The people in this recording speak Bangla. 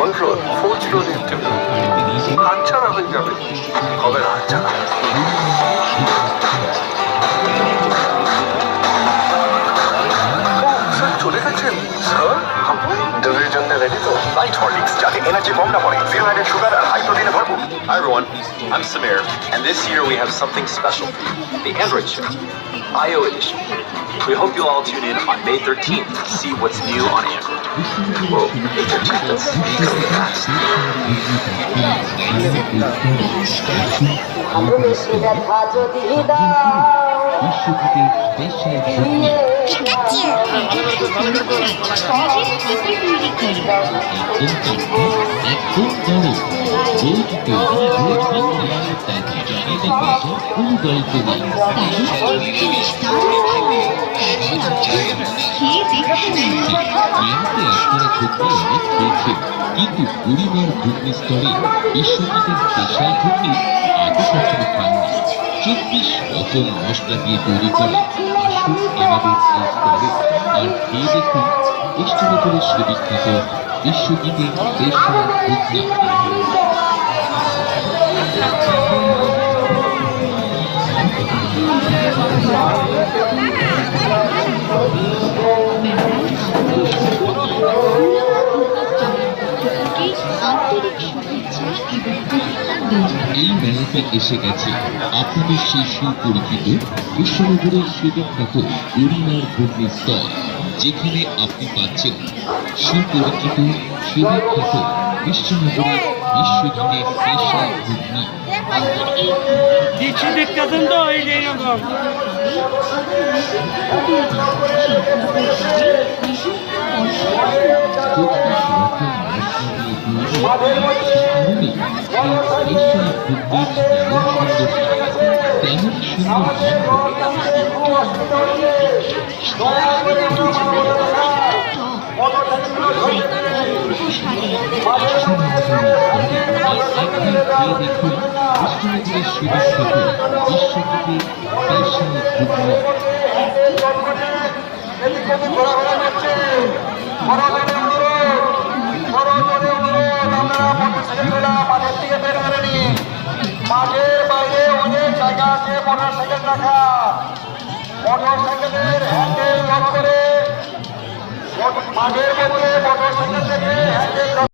বলফ্লোর ফৌজরোড ইন্টারভিউ হাতছাড়া হয়ে যাবে হবে না হাতছাড়া স্যার চলে গেছেন স্যার আপনি ইন্টারভিউর জন্য রেডি তো লাইট হরলিক্স যাতে এনার্জি কম না পড়ে জিরো অ্যাডেড সুগার আর হাই প্রোটিনে ভরপুর Hi everyone, I'm Samir, and this year we have something special for you, the Android Show, I/O Edition. We hope you'll all tune in on May 13th to see what's new on Android. Whoa, May 13th, that's coming fast. বিশ্বজিতের স্পেশাল ঘটনা একদম বড় বইটি তৈরি রোজ বাংলায় তার জানিয়ে দেখেছে কোনো গল্প নেই আপনারা ঘুরতে অনেক খেয়েছেন কিন্তু পরিবার ঘুগনি স্তরে বিশ্বজিতের স্পেশাল ঘুগনি আগে কখনো খাননি 24 রকম মশলা দিয়ে তৈরি করে আসুন আমাদের এই স্তরে আর খেয়ে দেখুন কৃষ্ণনগরের সুবিখ্যাত বিশ্বজিতের স্পেশাল ঘুগনি এই মেলাতে এসে গেছে আপনাদের সেই সুপরিচিত কৃষ্ণনগরের সুবিখ্যাত গরিমার ঘুগনি স্টল যেখানে আপনি পাচ্ছেন সুপরিচিত সুবিখ্যাত কৃষ্ণনগরের বিশ্বজিতের স্পেশাল ঘুগনি দেখতেছেন তো এই যে এরকম তেমন সুন্দর দেখুন কৃষ্ণনগরের সুবিখ্যাত বিশ্বজিতের স্পেশাল ঘুগনি মাঠের বাইরে অনেক জায়গা আছে মোটরসাইকেল রাখা মোটরসাইকেলের হ্যান্ডেল লক করে মাঠের মধ্যে মোটরসাইকেল থেকে হ্যান্ডেল